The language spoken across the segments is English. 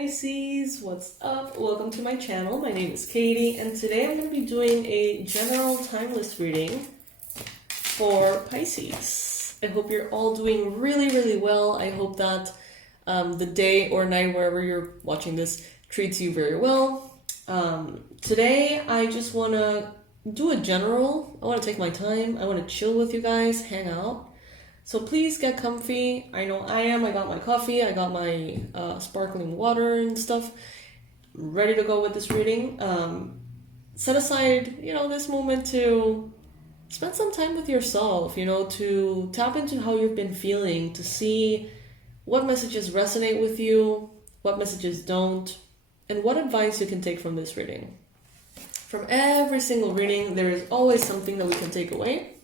Pisces, what's up? Welcome to my channel. My name is Katie, and today I'm going to be doing a general timeless reading for Pisces. I hope you're all doing really well. I hope that the day or night, wherever you're watching this, treats you very well. Today, I just want to do a general. I want to take my time. I want to chill with you guys, hang out. So please get comfy. I know I am. I got my coffee. I got my sparkling water and stuff. I'm ready to go with this reading. Set aside, this moment to spend some time with yourself, to tap into how you've been feeling, to see what messages resonate with you, what messages don't, and what advice you can take from this reading. From every single reading, there is always something that we can take away.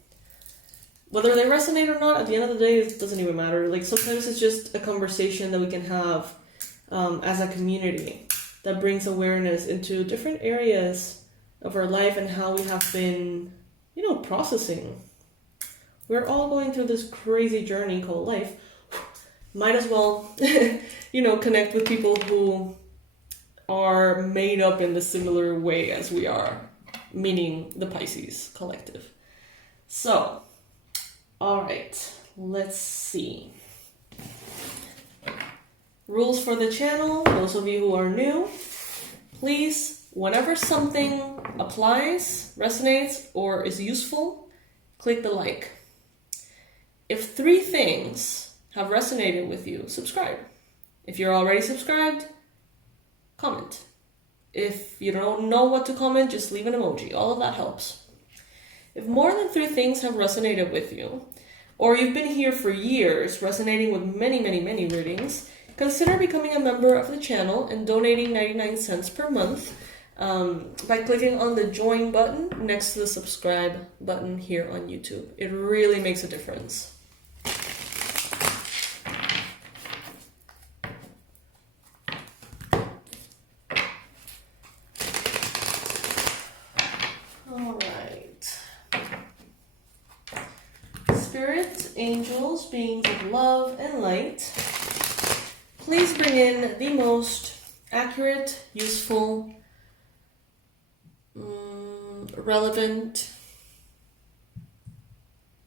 Whether they resonate or not, at the end of the day, it doesn't even matter. Like, sometimes it's just a conversation that we can have as a community that brings awareness into different areas of our life and how we have been, processing. We're all going through this crazy journey called life. Might as well, connect with people who are made up in the similar way as we are, meaning the Pisces collective. So, all right, let's see. Rules for the channel, those of you who are new, please, whenever something applies, resonates, or is useful, click the like. If 3 things have resonated with you, subscribe. If you're already subscribed, comment. If you don't know what to comment, just leave an emoji. All of that helps. If more than 3 things have resonated with you, or you've been here for years, resonating with many readings, consider becoming a member of the channel and donating 99 cents per month by clicking on the join button next to the subscribe button here on YouTube. It really makes a difference. Spirit, angels, beings of love and light, please bring in the most accurate, useful, relevant,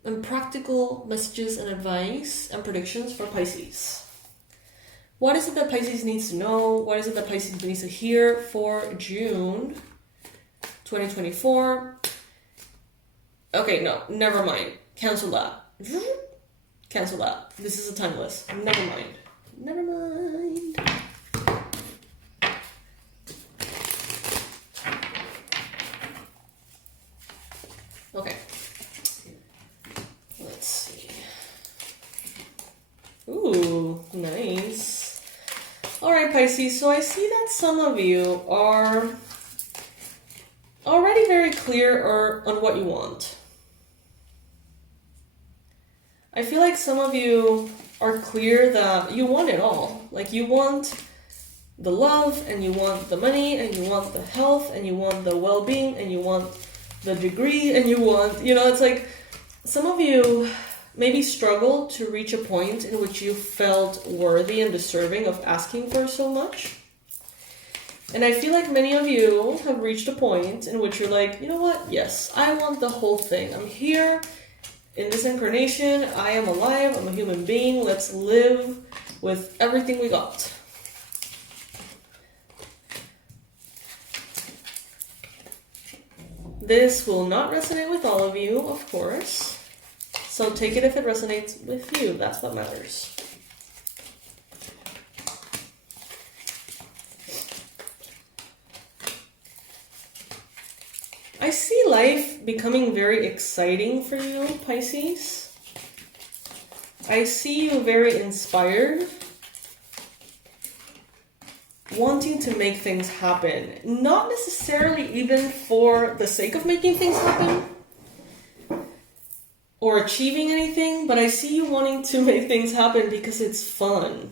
and practical messages and advice and predictions for Pisces. What is it that Pisces needs to know? What is it that Pisces needs to hear for June 2024? Okay, no, never mind. Cancel that. Cancel that. This is a timeless. Never mind. Never mind. Okay. Let's see. Ooh, nice. Alright, Pisces. So I see that some of you are already very clear on what you want. I feel like some of you are clear that you want it all. Like, you want the love, and you want the money, and you want the health, and you want the well-being, and you want the degree, and you want, it's like some of you maybe struggle to reach a point in which you felt worthy and deserving of asking for so much. And I feel like many of you have reached a point in which you're like, you know what? Yes, I want the whole thing. I'm here. In this incarnation, I am alive, I'm a human being, let's live with everything we got. This will not resonate with all of you, of course. So take it if it resonates with you, that's what matters. I see life becoming very exciting for you, Pisces. I see you very inspired, wanting to make things happen. Not necessarily even for the sake of making things happen or achieving anything, but I see you wanting to make things happen because it's fun.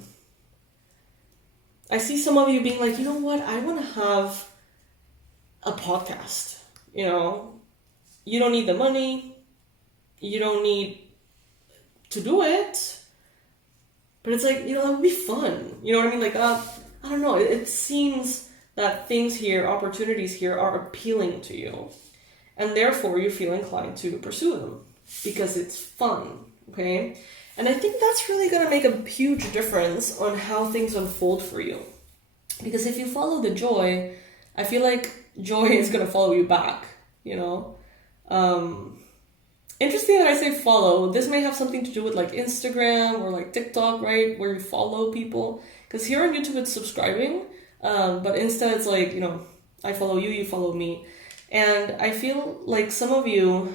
I see some of you being like, you know what, I want to have a podcast. You don't need the money, you don't need to do it, but it's like, that would be fun. You know what I mean? Like, I don't know, it seems that things here, opportunities here are appealing to you. And therefore you feel inclined to pursue them because it's fun, okay? And I think that's really going to make a huge difference on how things unfold for you. Because if you follow the joy, I feel like joy is going to follow you back, you know? Interesting that I say follow. This may have something to do with like Instagram or like TikTok, right? Where you follow people. Because here on YouTube it's subscribing, but Insta it's like, you know, I follow you, you follow me. And I feel like some of you,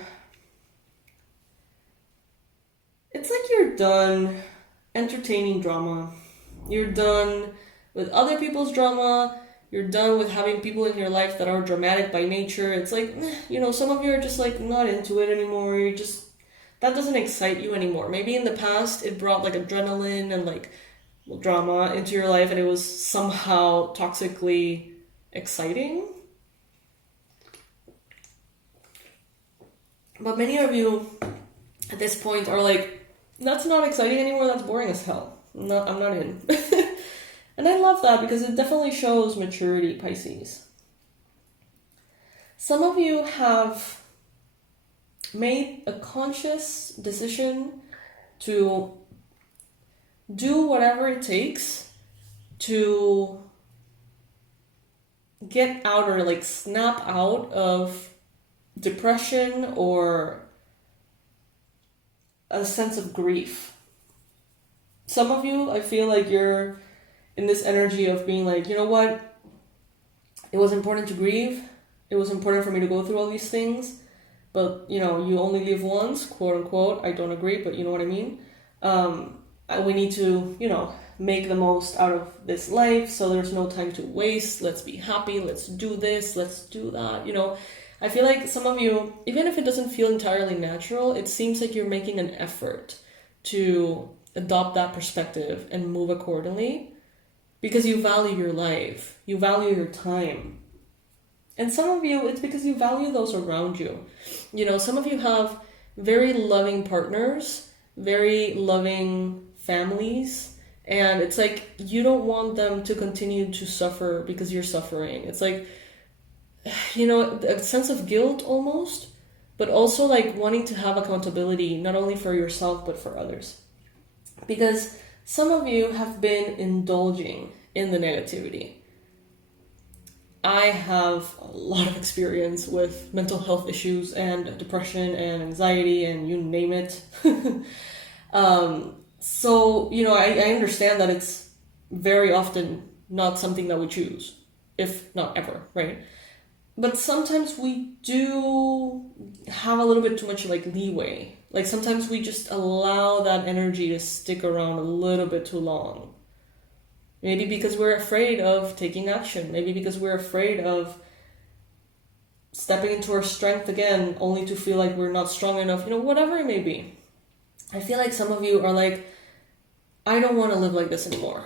it's like you're done entertaining drama. You're done with other people's drama. You're done with having people in your life that are dramatic by nature. It's like, you know, some of you are just like not into it anymore. You just, that doesn't excite you anymore. Maybe in the past it brought like adrenaline and like drama into your life and it was somehow toxically exciting. But many of you at this point are like, that's not exciting anymore, that's boring as hell. I'm not in. And I love that because it definitely shows maturity, Pisces. Some of you have made a conscious decision to do whatever it takes to get out or like snap out of depression or a sense of grief. Some of you, I feel like you're in this energy of being like, you know what? It was important to grieve. It was important for me to go through all these things. But, you know, you only live once, quote unquote. I don't agree, but you know what I mean? We need to, you know, make the most out of this life. So there's no time to waste. Let's be happy. Let's do this. Let's do that. You know, I feel like some of you, even if it doesn't feel entirely natural, it seems like you're making an effort to adopt that perspective and move accordingly. Because you value your life, you value your time. And some of you, it's because you value those around you. You know, some of you have very loving partners, very loving families, and it's like you don't want them to continue to suffer because you're suffering. It's like, you know, a sense of guilt almost, but also like wanting to have accountability, not only for yourself, but for others. Because some of you have been indulging in the negativity. I have a lot of experience with mental health issues and depression and anxiety and you name it. So, you know, I understand that it's very often not something that we choose, if not ever, right? But sometimes we do have a little bit too much like leeway. Like sometimes we just allow that energy to stick around a little bit too long. Maybe because we're afraid of taking action. Maybe because we're afraid of stepping into our strength again, only to feel like we're not strong enough. You know, whatever it may be. I feel like some of you are like, I don't want to live like this anymore.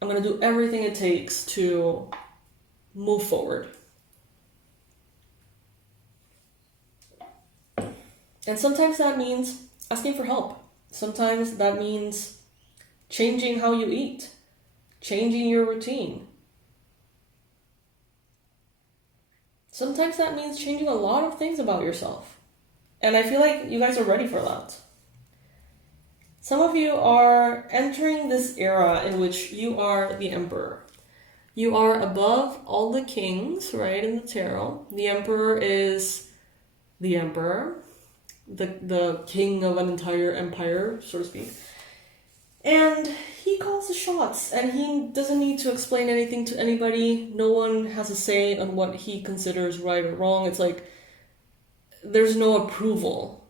I'm going to do everything it takes to move forward. And sometimes that means asking for help. Sometimes that means changing how you eat, changing your routine. Sometimes that means changing a lot of things about yourself. And I feel like you guys are ready for that. Some of you are entering this era in which you are the emperor. You are above all the kings, right, in the tarot. The emperor is the emperor. The king of an entire empire, so to speak. And he calls the shots, and he doesn't need to explain anything to anybody. No one has a say on what he considers right or wrong. It's like there's no approval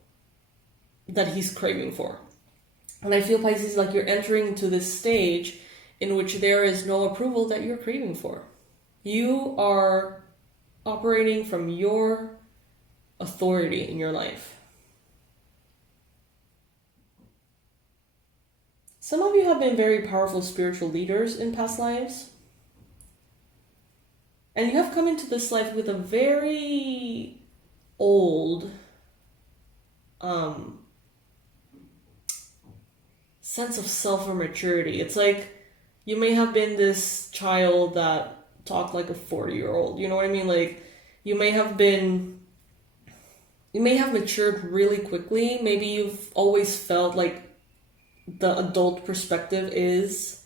that he's craving for. And I feel, Pisces, like you're entering into this stage in which there is no approval that you're craving for. You are operating from your authority in your life. Some of you have been very powerful spiritual leaders in past lives. And you have come into this life with a very old sense of self or maturity. It's like you may have been this child that talked like a 40-year-old. You know what I mean? Like, you may have matured really quickly. Maybe you've always felt like the adult perspective is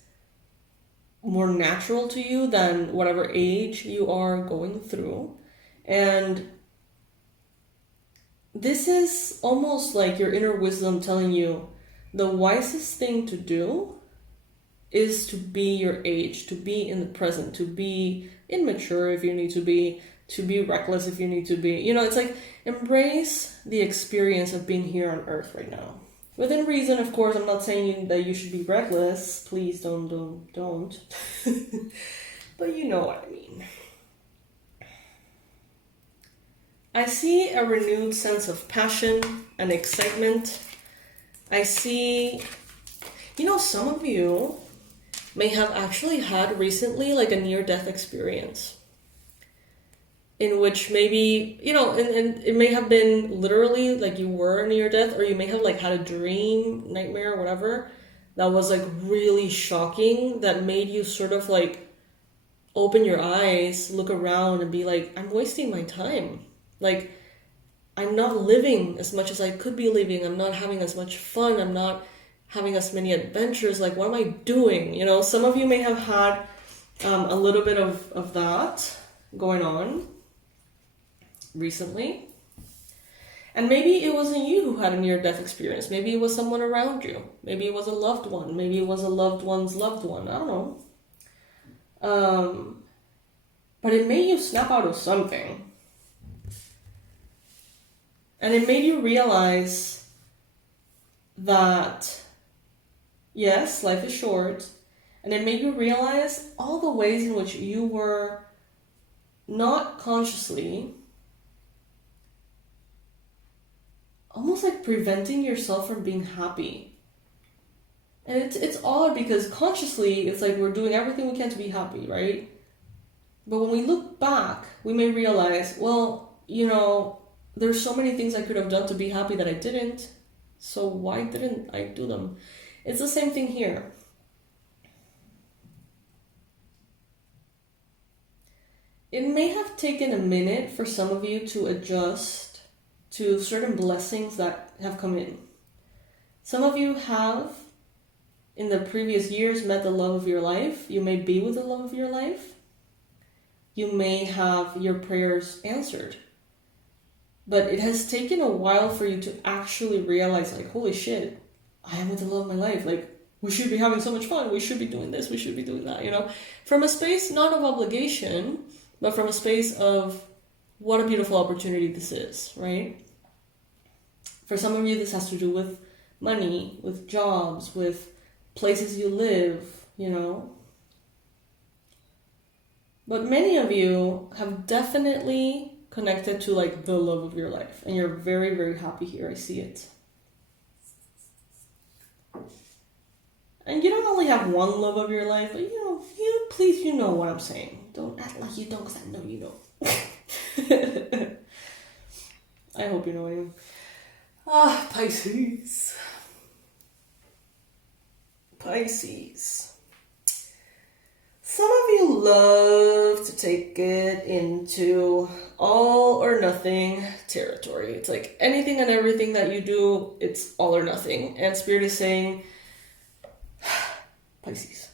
more natural to you than whatever age you are going through. And this is almost like your inner wisdom telling you the wisest thing to do is to be your age, to be in the present, to be immature if you need to be reckless if you need to be. You know, it's like, embrace the experience of being here on earth right now. Within reason, of course. I'm not saying that you should be reckless. Please don't. But you know what I mean. I see a renewed sense of passion and excitement. I see, some of you may have actually had recently like a near-death experience in which maybe, and it may have been literally like you were near death, or you may have like had a dream, nightmare, whatever, that was like really shocking, that made you sort of like open your eyes, look around and be like, I'm wasting my time. Like, I'm not living as much as I could be living. I'm not having as much fun. I'm not having as many adventures. Like, what am I doing? Some of you may have had a little bit of that going on recently. And maybe it wasn't you who had a near-death experience. Maybe it was someone around you. Maybe it was a loved one. Maybe it was a loved one's loved one. I don't know. But it made you snap out of something. And it made you realize that, yes, life is short. And it made you realize all the ways in which you were not consciously, almost like preventing yourself from being happy. And it's odd because consciously, it's like we're doing everything we can to be happy, right? But when we look back, we may realize, well, there's so many things I could have done to be happy that I didn't. So why didn't I do them? It's the same thing here. It may have taken a minute for some of you to adjust to certain blessings that have come in. Some of you have, in the previous years, met the love of your life. You may be with the love of your life. You may have your prayers answered. But it has taken a while for you to actually realize, like, holy shit, I am with the love of my life. Like, we should be having so much fun. We should be doing this. We should be doing that, From a space not of obligation, but from a space of what a beautiful opportunity this is, right? For some of you, this has to do with money, with jobs, with places you live, But many of you have definitely connected to like the love of your life, and you're very, very happy here. I see it. And you don't only have one love of your life, but please, you know what I'm saying. Don't act like you don't, because I know you know. I hope you know what I mean. Pisces. Pisces. Some of you love to take it into all or nothing territory. It's like anything and everything that you do, it's all or nothing. And Spirit is saying, Pisces,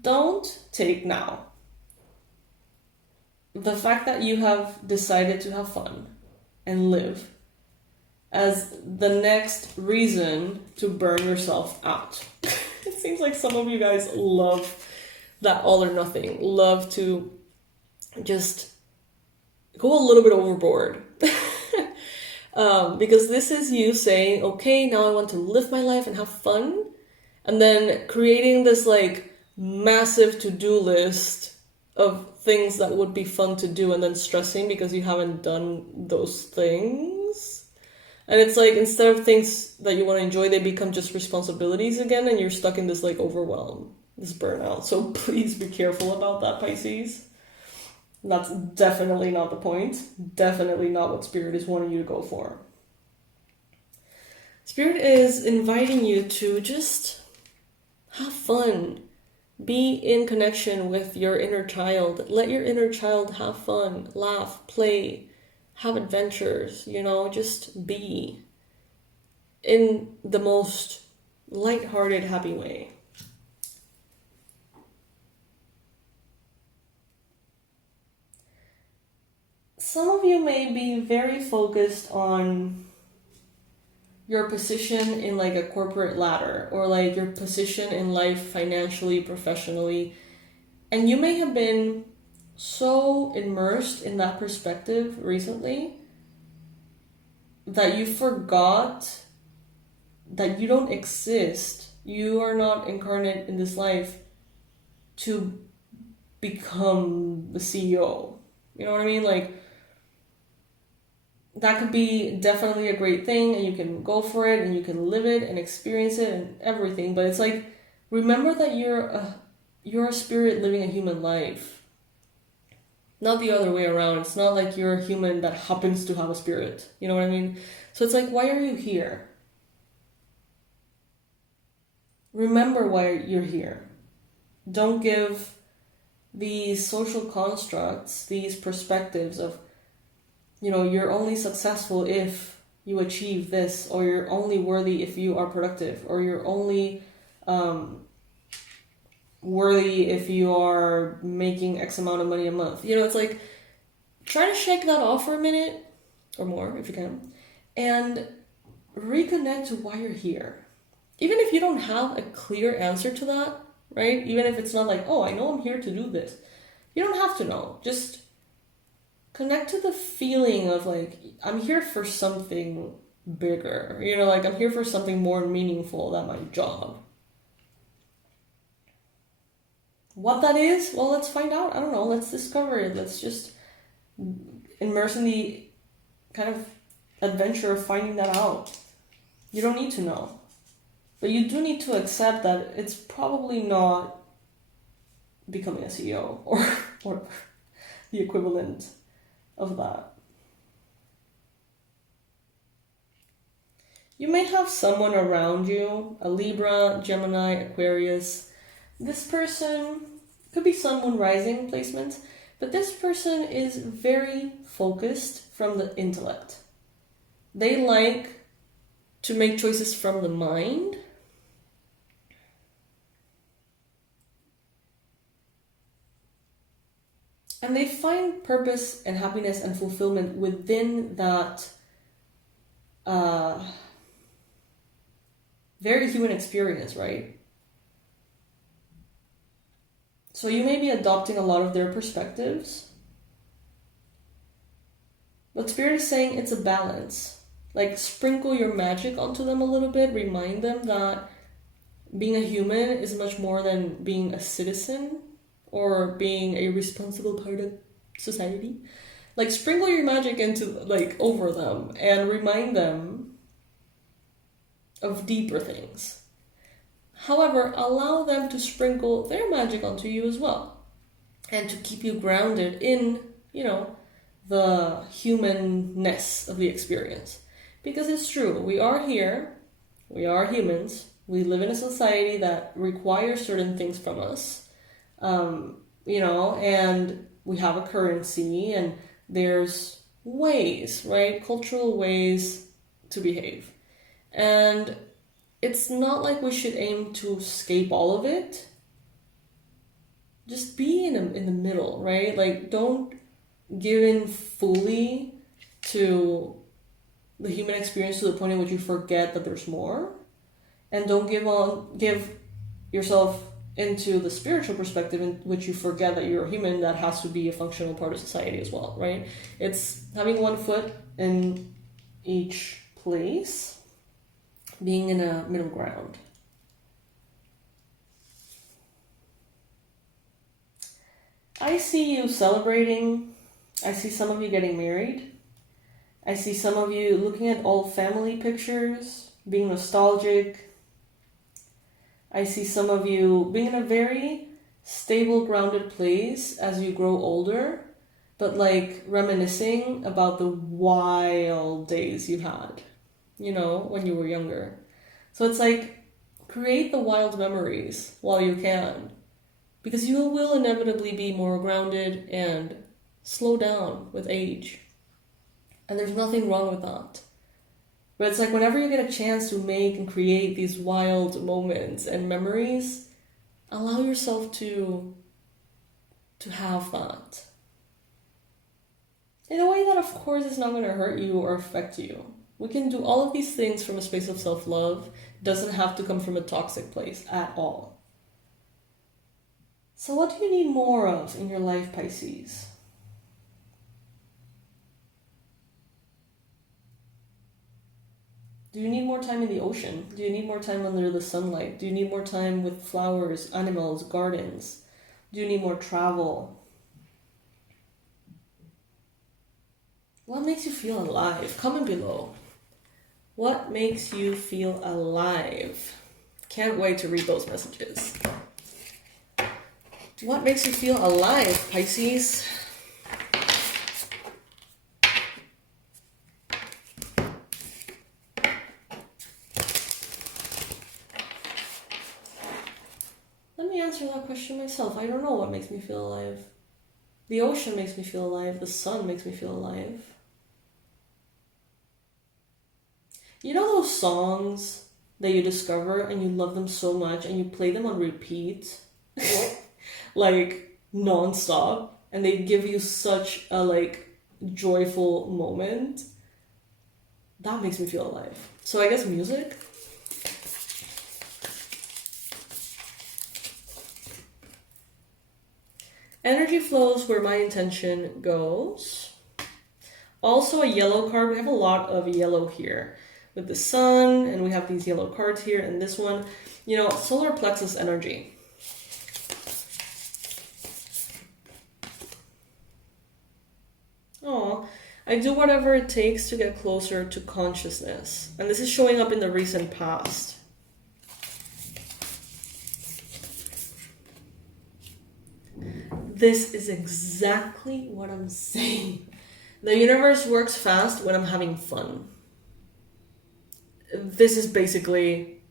don't take now the fact that you have decided to have fun and live as the next reason to burn yourself out. It seems like some of you guys love that all or nothing, love to just go a little bit overboard. Because this is you saying, okay, now I want to live my life and have fun, and then creating this like massive to-do list of things that would be fun to do, and then stressing because you haven't done those things. And it's like, instead of things that you want to enjoy, they become just responsibilities again, and you're stuck in this like overwhelm, this burnout. So please be careful about that, Pisces. That's definitely not the point. Definitely not what Spirit is wanting you to go for. Spirit is inviting you to just have fun. Be in connection with your inner child. Let your inner child have fun, laugh, play, have adventures, just be in the most lighthearted, happy way. Some of you may be very focused on your position in like a corporate ladder, or like your position in life financially, professionally, and you may have been so immersed in that perspective recently that you forgot that you don't exist. You are not incarnate in this life to become the CEO. You know what I mean? Like, that could be definitely a great thing, and you can go for it and you can live it and experience it and everything. But it's like, remember that you're a spirit living a human life, not the other way around. It's not like you're a human that happens to have a spirit. You know what I mean? So it's like, why are you here? Remember why you're here. Don't give these social constructs, these perspectives of, you're only successful if you achieve this, or you're only worthy if you are productive, or you're only worthy if you are making X amount of money a month. It's like, try to shake that off for a minute or more if you can, and reconnect to why you're here. Even if you don't have a clear answer to that, right? Even if it's not like, oh, I know I'm here to do this. You don't have to know. Just connect to the feeling of like, I'm here for something bigger. Like, I'm here for something more meaningful than my job. What that is, well, let's find out. I don't know. Let's discover it. Let's just immerse in the kind of adventure of finding that out. You don't need to know. But you do need to accept that it's probably not becoming a CEO or the equivalent of that. You may have someone around you, a Libra, Gemini, Aquarius. This person could be Sun, Moon, Rising placement, but this person is very focused from the intellect. They like to make choices from the mind. And they find purpose and happiness and fulfillment within that very human experience, right? So you may be adopting a lot of their perspectives. But Spirit is saying it's a balance. Like, sprinkle your magic onto them a little bit. Remind them that being a human is much more than being a citizen or being a responsible part of society. Like, sprinkle your magic into, like, over them and remind them of deeper things. However, allow them to sprinkle their magic onto you as well, and to keep you grounded in, the humanness of the experience. Because it's true, we are here, we are humans, we live in a society that requires certain things from us. And we have a currency, and there's ways, right? Cultural ways to behave. And it's not like we should aim to escape all of it. Just be in the middle, right? Like, don't give in fully to the human experience to the point in which you forget that there's more. And don't give yourself into the spiritual perspective in which you forget that you're a human that has to be a functional part of society as well, right? It's having one foot in each place, being in a middle ground. I see you celebrating. I see some of you getting married. I see some of you looking at old family pictures, being nostalgic. I see some of you being in a very stable, grounded place as you grow older, but like reminiscing about the wild days you had, when you were younger. So it's like, create the wild memories while you can. Because you will inevitably be more grounded and slow down with age. And there's nothing wrong with that. But it's like whenever you get a chance to make and create these wild moments and memories, allow yourself to have that. In a way that, of course, is not going to hurt you or affect you. We can do all of these things from a space of self-love. It doesn't have to come from a toxic place at all. So what do you need more of in your life, Pisces? Do you need more time in the ocean? Do you need more time under the sunlight? Do you need more time with flowers, animals, gardens? Do you need more travel? What makes you feel alive? Comment below. What makes you feel alive? Can't wait to read those messages. What makes you feel alive, Pisces? Let me answer that question myself. I don't know what makes me feel alive. The ocean makes me feel alive. The sun makes me feel alive. You know those songs that you discover and you love them so much and you play them on repeat? Like non-stop, and they give you such a joyful moment. That makes me feel alive. So I guess music. Energy flows where my intention goes. Also a yellow card. We have a lot of yellow here with the sun, and we have these yellow cards here, and this one, you know, solar plexus energy. Oh, I do whatever it takes to get closer to consciousness. And this is showing up in the recent past. This is exactly what I'm saying. The universe works fast when I'm having fun. This is basically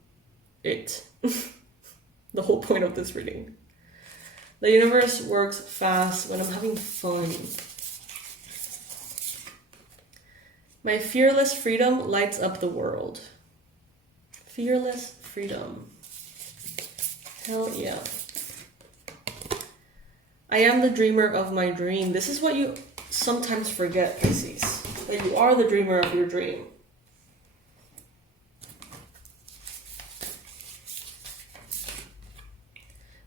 it. The whole point of this reading. The universe works fast when I'm having fun. My fearless freedom lights up the world. Fearless freedom. Hell yeah. I am the dreamer of my dream. This is what you sometimes forget, Pisces. That you are the dreamer of your dream.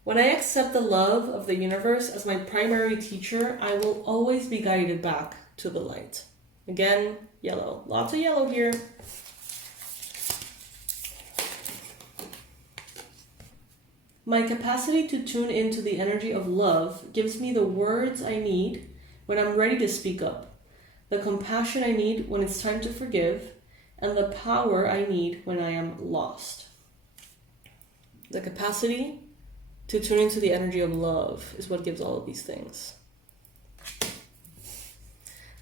When I accept the love of the universe as my primary teacher, I will always be guided back to the light. Again, yellow. Lots of yellow here. My capacity to tune into the energy of love gives me the words I need when I'm ready to speak up, the compassion I need when it's time to forgive, and the power I need when I am lost. The capacity to tune into the energy of love is what gives all of these things.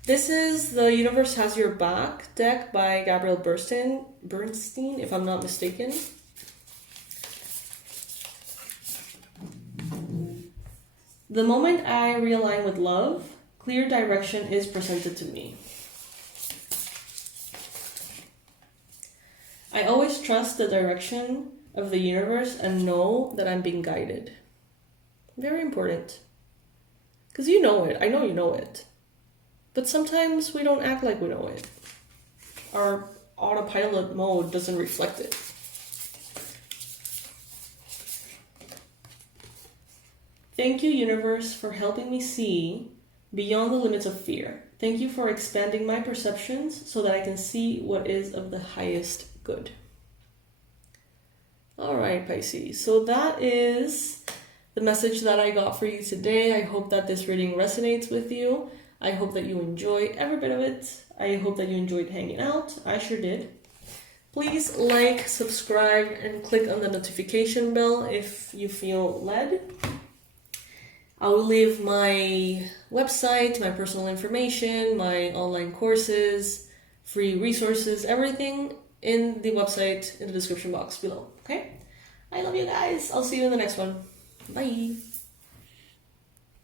This is The Universe Has Your Back deck by Gabrielle Bernstein, if I'm not mistaken. The moment I realign with love, clear direction is presented to me. I always trust the direction of the universe and know that I'm being guided. Very important. Because you know it. I know you know it. But sometimes we don't act like we know it. Our autopilot mode doesn't reflect it. Thank you, universe, for helping me see beyond the limits of fear. Thank you for expanding my perceptions so that I can see what is of the highest good. All right, Pisces. So that is the message that I got for you today. I hope that this reading resonates with you. I hope that you enjoy every bit of it. I hope that you enjoyed hanging out. I sure did. Please like, subscribe, and click on the notification bell if you feel led. I will leave my website, my personal information, my online courses, free resources, everything in the website in the description box below. Okay? I love you guys. I'll see you in the next one. Bye.